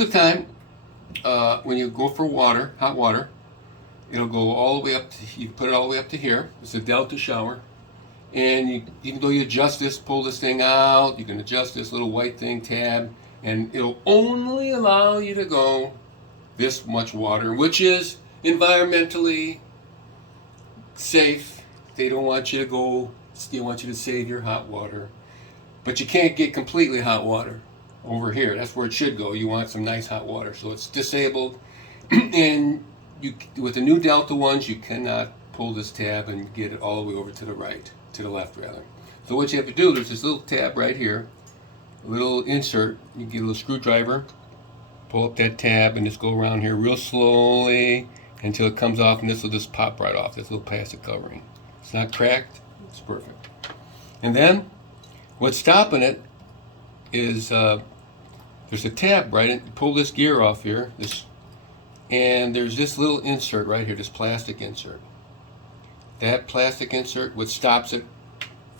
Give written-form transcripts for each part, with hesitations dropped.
of the time, when you go for water, hot water, it'll go all the way up to, you put it all the way up to here. It's a Delta shower. And you, even though you adjust this, pull this thing out, you can adjust this little white thing, tab, and it'll only allow you to go this much water, which is environmentally safe. They don't want you to go, they want you to save your hot water. But you can't get completely hot water over here. That's where it should go. You want some nice hot water. So it's disabled. And you, with the new Delta ones, you cannot pull this tab and get it all the way over to the right, to the left rather. So what you have to do, there's this little tab right here, a little insert. You get a little screwdriver, pull up that tab, and just go around here real slowly until it comes off, and this will just pop right off, this little plastic covering. It's not cracked, it's perfect. And then, what's stopping it is there's a tab right in, pull this gear off here, and there's this little insert right here, this plastic insert. That plastic insert, what stops it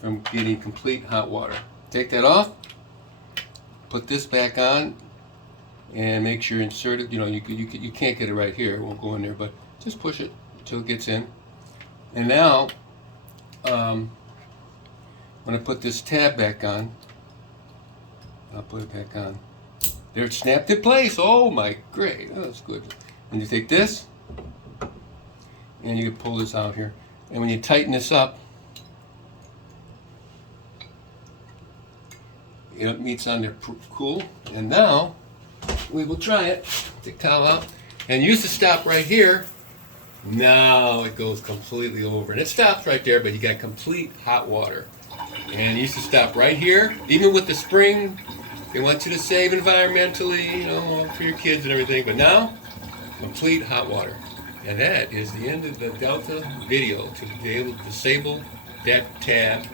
from getting complete hot water. Take that off, put this back on, and make sure you insert it. You know, you can't get it right here, it won't go in there, but just push it until it gets in. And now, when I put this tab back on, I'll put it back on. There, it snapped in place. Oh my, great, oh, that's good. And you take this, and you can pull this out here. And when you tighten this up, it meets on there cool. And now, we will try it. Take the towel out, and use the stop right here. Now it goes completely over. And it stops right there, but you got complete hot water. And you used to stop right here, even with the spring. They want you to save environmentally, you know, for your kids and everything. But now, complete hot water. And that is the end of the Delta video to be able to disable that tab,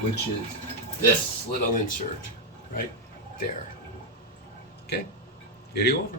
which is this little insert right there. Okay, video over.